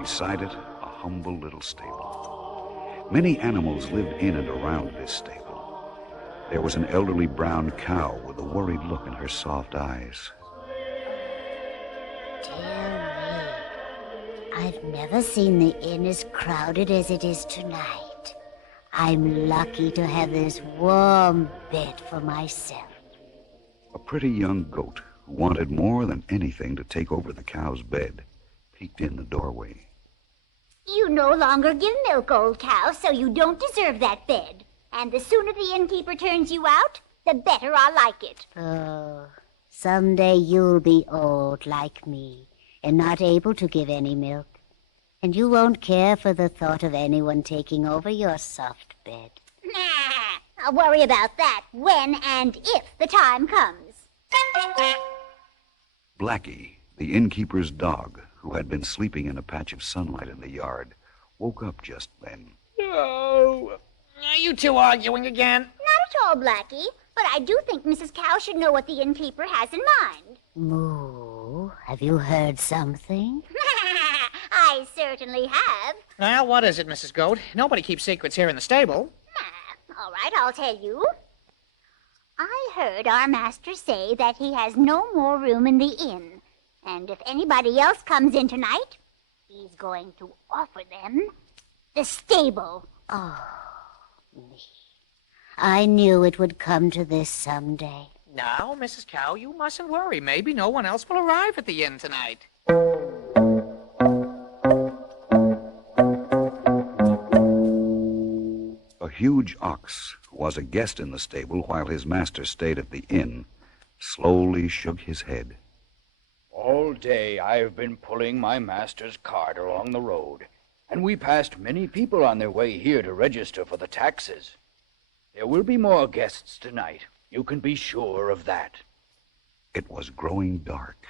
Beside it, a humble little stable. Many animals lived in and around this stable. There was an elderly brown cow with a worried look in her soft eyes. Dear me, I've never seen the inn as crowded as it is tonight. I'm lucky to have this warm bed for myself. A pretty young goat who wanted more than anything to take over the cow's bed peeked in the doorway. You no longer give milk, old cow, so you don't deserve that bed. And the sooner the innkeeper turns you out, the better I'll like it. Oh, someday you'll be old like me and not able to give any milk. And you won't care for the thought of anyone taking over your soft bed. Nah, I'll worry about that when and if the time comes. Blackie, the innkeeper's dog, who had been sleeping in a patch of sunlight in the yard, woke up just then. Oh, are you two arguing again? Not at all, Blackie, but I do think Mrs. Cow should know what the innkeeper has in mind. Moo, have you heard something? I certainly have. Well, what is it, Mrs. Goat? Nobody keeps secrets here in the stable. All right, I'll tell you. I heard our master say that he has no more room in the inn. And if anybody else comes in tonight, he's going to offer them the stable. Oh, me. I knew it would come to this someday. Now, Mrs. Cow, you mustn't worry. Maybe no one else will arrive at the inn tonight. A huge ox, who was a guest in the stable while his master stayed at the inn, slowly shook his head. All day I've been pulling my master's cart along the road, and we passed many people on their way here to register for the taxes. There will be more guests tonight. You can be sure of that. It was growing dark.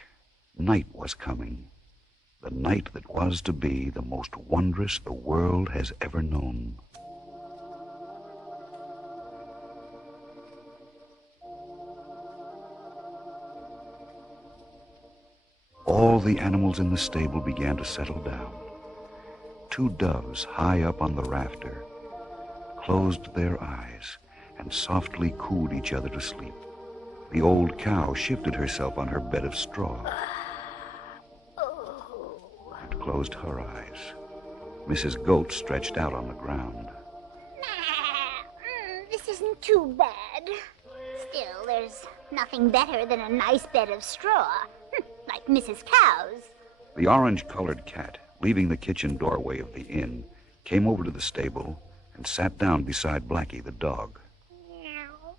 Night was coming. The night that was to be the most wondrous the world has ever known. All the animals in the stable began to settle down. Two doves high up on the rafter closed their eyes and softly cooed each other to sleep. The old cow shifted herself on her bed of straw and closed her eyes. Mrs. Goat stretched out on the ground. This isn't too bad. Still, there's nothing better than a nice bed of straw, like Mrs. Cow's. The orange-colored cat, leaving the kitchen doorway of the inn, came over to the stable and sat down beside Blackie the dog. Meow.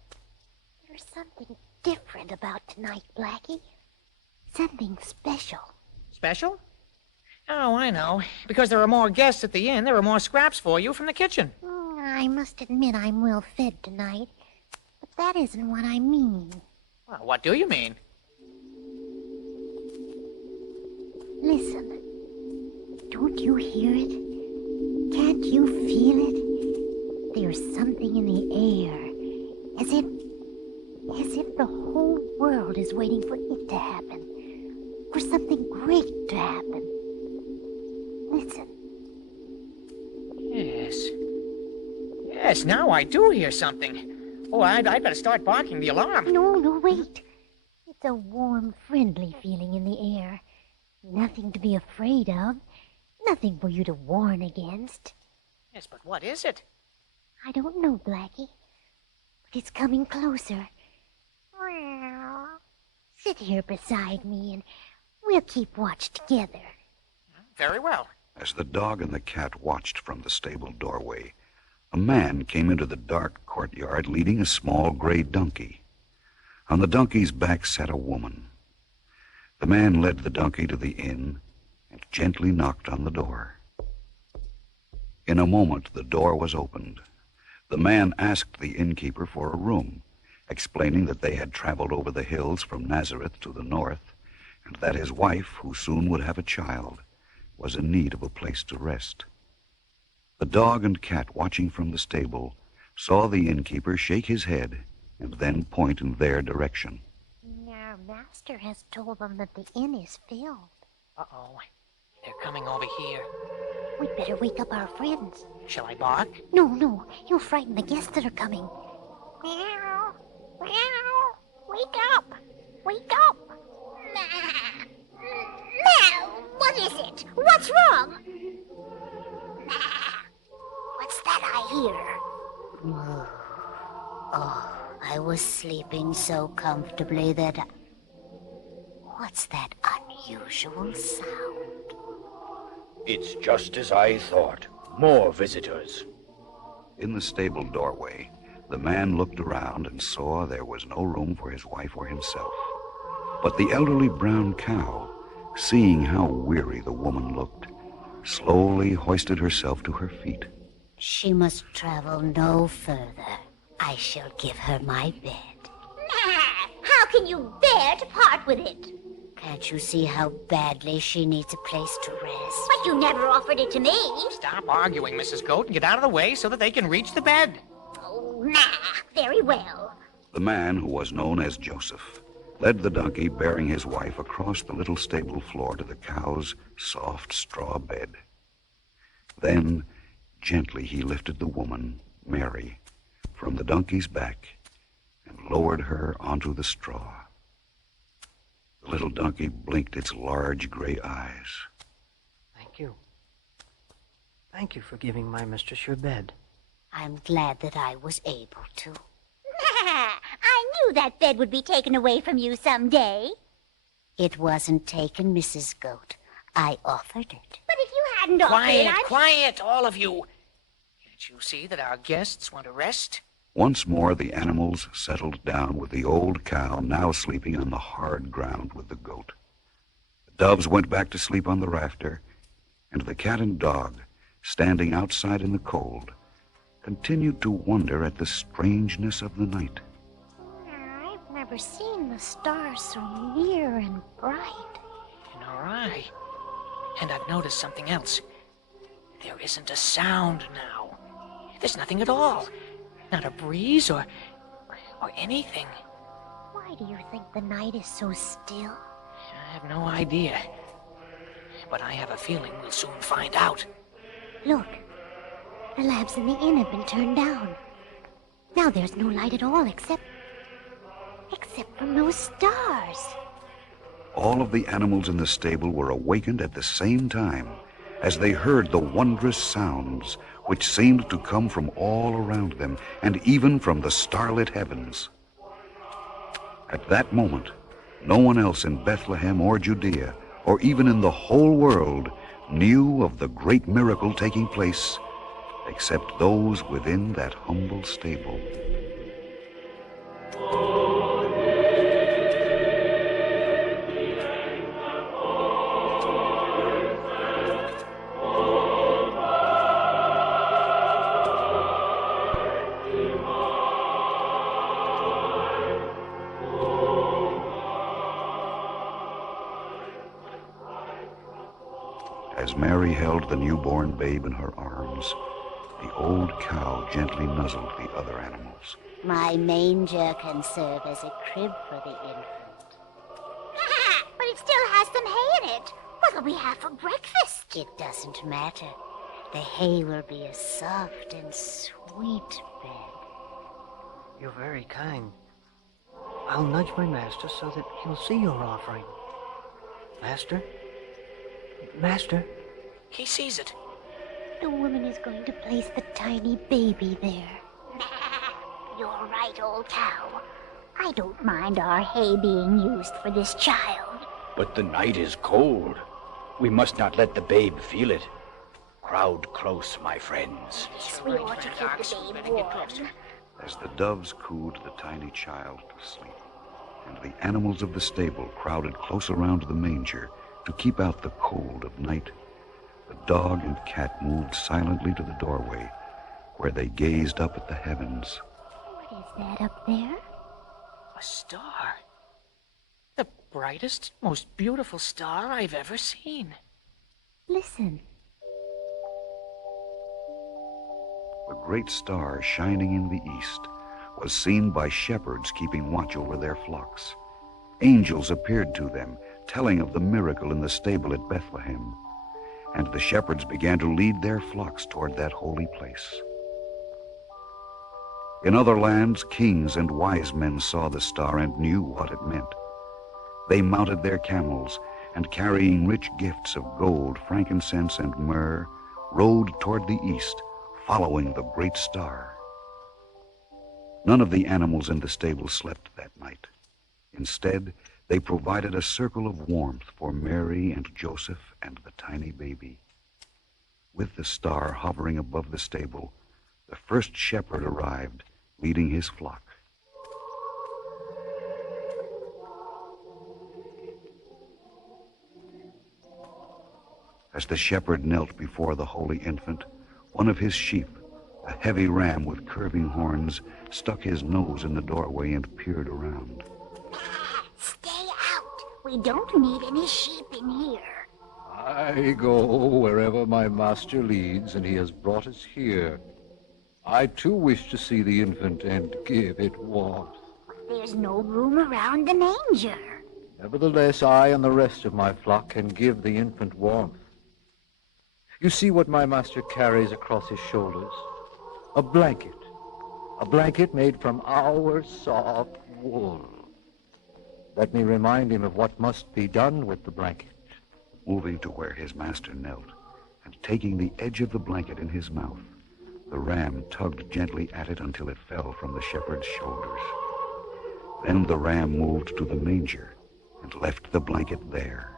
There's something different about tonight, Blackie. Something special. Special? Oh, I know. Because there are more guests at the inn, there are more scraps for you from the kitchen. I must admit I'm well fed tonight, but that isn't what I mean. Well, what do you mean? Listen. Don't you hear it? Can't you feel it? There's something in the air, as if the whole world is waiting for it to happen, for something great to happen. Listen. Yes, now I do hear something. Oh, I'd better start barking the alarm. No, wait. It's a warm, friendly feeling in the air. Nothing to be afraid of. Nothing for you to warn against. Yes, but what is it? I don't know, Blackie. But it's coming closer. Sit here beside me and we'll keep watch together. Very well. As the dog and the cat watched from the stable doorway, a man came into the dark courtyard leading a small gray donkey. On the donkey's back sat a woman. The man led the donkey to the inn and gently knocked on the door. In a moment, the door was opened. The man asked the innkeeper for a room, explaining that they had traveled over the hills from Nazareth to the north, and that his wife, who soon would have a child, was in need of a place to rest. The dog and cat, watching from the stable, saw the innkeeper shake his head and then point in their direction. Our master has told them that the inn is filled. Uh-oh. They're coming over here. We'd better wake up our friends. Shall I bark? No, you'll frighten the guests that are coming. Meow. Meow. Wake up. Wake up. Meow. What is it? What's wrong? What's that I hear? Oh, I was sleeping so comfortably that What's that unusual sound? It's just as I thought. More visitors. In the stable doorway, the man looked around and saw there was no room for his wife or himself. But the elderly brown cow, seeing how weary the woman looked, slowly hoisted herself to her feet. She must travel no further. I shall give her my bed. How can you bear to part with it? Can't you see how badly she needs a place to rest? But you never offered it to me. Stop arguing, Mrs. Goat, and get out of the way so that they can reach the bed. Oh, very well. The man, who was known as Joseph, led the donkey bearing his wife across the little stable floor to the cow's soft straw bed. Then, gently he lifted the woman, Mary, from the donkey's back and lowered her onto the straw. The little donkey blinked its large gray eyes. Thank you. Thank you for giving my mistress your bed. I'm glad that I was able to. I knew that bed would be taken away from you someday. It wasn't taken, Mrs. Goat. I offered it. But if you hadn't offered it, Quiet, all of you. Can't you see that our guests want to rest? Once more the animals settled down, with the old cow now sleeping on the hard ground with the goat. The doves went back to sleep on the rafter, and the cat and dog, standing outside in the cold, continued to wonder at the strangeness of the night. I've never seen the stars so near and bright. Nor I. And I've noticed something else. There isn't a sound now. There's nothing at all. Not a breeze or anything. Why do you think the night is so still? I have no idea. But I have a feeling we'll soon find out. Look, the lamps in the inn have been turned down. Now there's no light at all except from those stars. All of the animals in the stable were awakened at the same time as they heard the wondrous sounds which seemed to come from all around them, and even from the starlit heavens. At that moment, no one else in Bethlehem or Judea, or even in the whole world, knew of the great miracle taking place, except those within that humble stable. As Mary held the newborn babe in her arms, the old cow gently nuzzled the other animals. My manger can serve as a crib for the infant. But it still has some hay in it. What'll we have for breakfast? It doesn't matter. The hay will be a soft and sweet bed. You're very kind. I'll nudge my master so that he'll see your offering. Master? Master? He sees it. The woman is going to place the tiny baby there. You're right, old cow. I don't mind our hay being used for this child. But the night is cold. We must not let the babe feel it. Crowd close, my friends. Yes, we ought to keep the babe warm. As the doves cooed the tiny child to sleep, and the animals of the stable crowded close around the manger to keep out the cold of night, the dog and cat moved silently to the doorway, where they gazed up at the heavens. What is that up there? A star. The brightest, most beautiful star I've ever seen. Listen. The great star shining in the east was seen by shepherds keeping watch over their flocks. Angels appeared to them, telling of the miracle in the stable at Bethlehem. and the shepherds began to lead their flocks toward that holy place. In other lands, kings and wise men saw the star and knew what it meant. They mounted their camels, and carrying rich gifts of gold, frankincense, and myrrh, rode toward the east, following the great star. None of the animals in the stable slept that night. Instead, they provided a circle of warmth for Mary and Joseph and the tiny baby. With the star hovering above the stable, the first shepherd arrived, leading his flock. As the shepherd knelt before the holy infant, one of his sheep, a heavy ram with curving horns, stuck his nose in the doorway and peered around. Stay out. We don't need any sheep in here. I go wherever my master leads, and he has brought us here. I too wish to see the infant and give it warmth. There's no room around the manger. Nevertheless, I and the rest of my flock can give the infant warmth. You see what my master carries across his shoulders? A blanket made from our soft wool. Let me remind him of what must be done with the blanket. Moving to where his master knelt, and taking the edge of the blanket in his mouth, the ram tugged gently at it until it fell from the shepherd's shoulders. Then the ram moved to the manger and left the blanket there.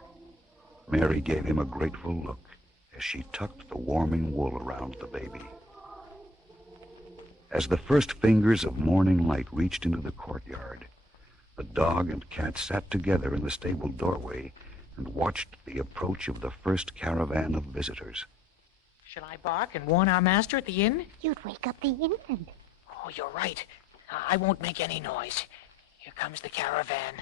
Mary gave him a grateful look as she tucked the warming wool around the baby. As the first fingers of morning light reached into the courtyard, the dog and cat sat together in the stable doorway and watched the approach of the first caravan of visitors. Shall I bark and warn our master at the inn? You'd wake up the infant. Oh, you're right. I won't make any noise. Here comes the caravan.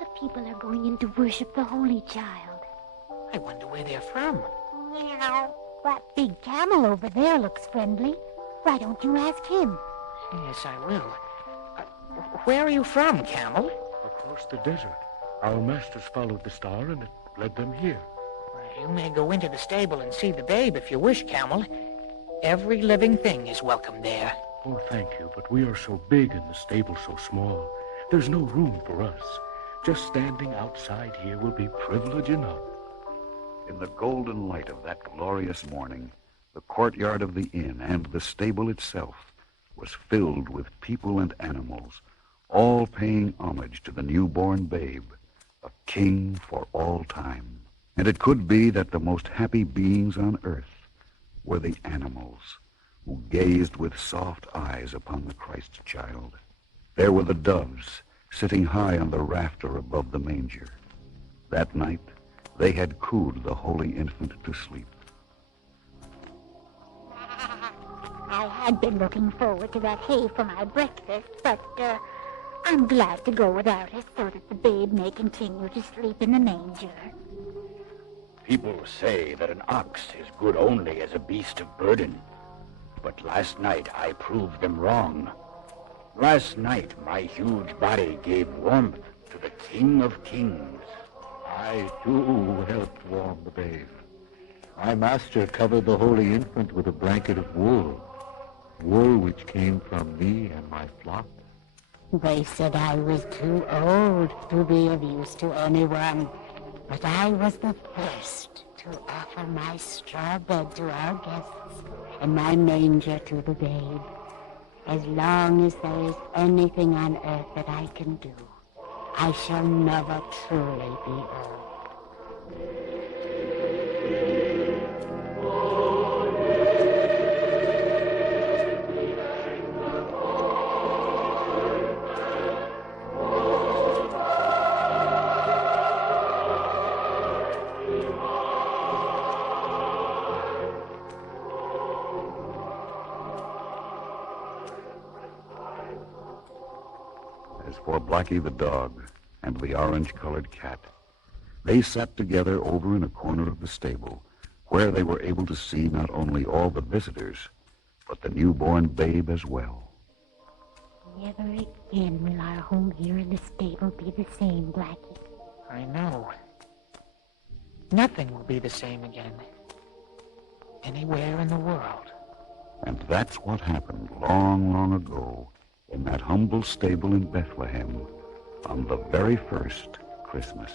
The people are going in to worship the Holy Child. I wonder where they're from. Meow. That big camel over there looks friendly. Why don't you ask him? Yes, I will. Where are you from, camel? Across the desert. Our masters followed the star and it led them here. Well, you may go into the stable and see the babe if you wish, camel. Every living thing is welcome there. Oh, thank you, but we are so big and the stable so small. There's no room for us. Just standing outside here will be privilege enough. In the golden light of that glorious morning, the courtyard of the inn and the stable itself was filled with people and animals, all paying homage to the newborn babe, a king for all time. And it could be that the most happy beings on earth were the animals, who gazed with soft eyes upon the Christ child. There were the doves, sitting high on the rafter above the manger. That night, they had cooed the holy infant to sleep. I had been looking forward to that hay for my breakfast, but I'm glad to go without it so that the babe may continue to sleep in the manger. People say that an ox is good only as a beast of burden. But last night I proved them wrong. Last night my huge body gave warmth to the King of Kings. I too helped warm the babe. My master covered the holy infant with a blanket of wool. Wool which came from me and my flock. They said I was too old to be of use to anyone, but I was the first to offer my straw bed to our guests and my manger to the babe. As long as there is anything on earth that I can do, I shall never truly be old. As for Blackie the dog and the orange-colored cat, they sat together over in a corner of the stable, where they were able to see not only all the visitors, but the newborn babe as well. Never again will our home here in the stable be the same, Blackie. I know. Nothing will be the same again. Anywhere in the world. And that's what happened long, long ago in that humble stable in Bethlehem on the very first Christmas.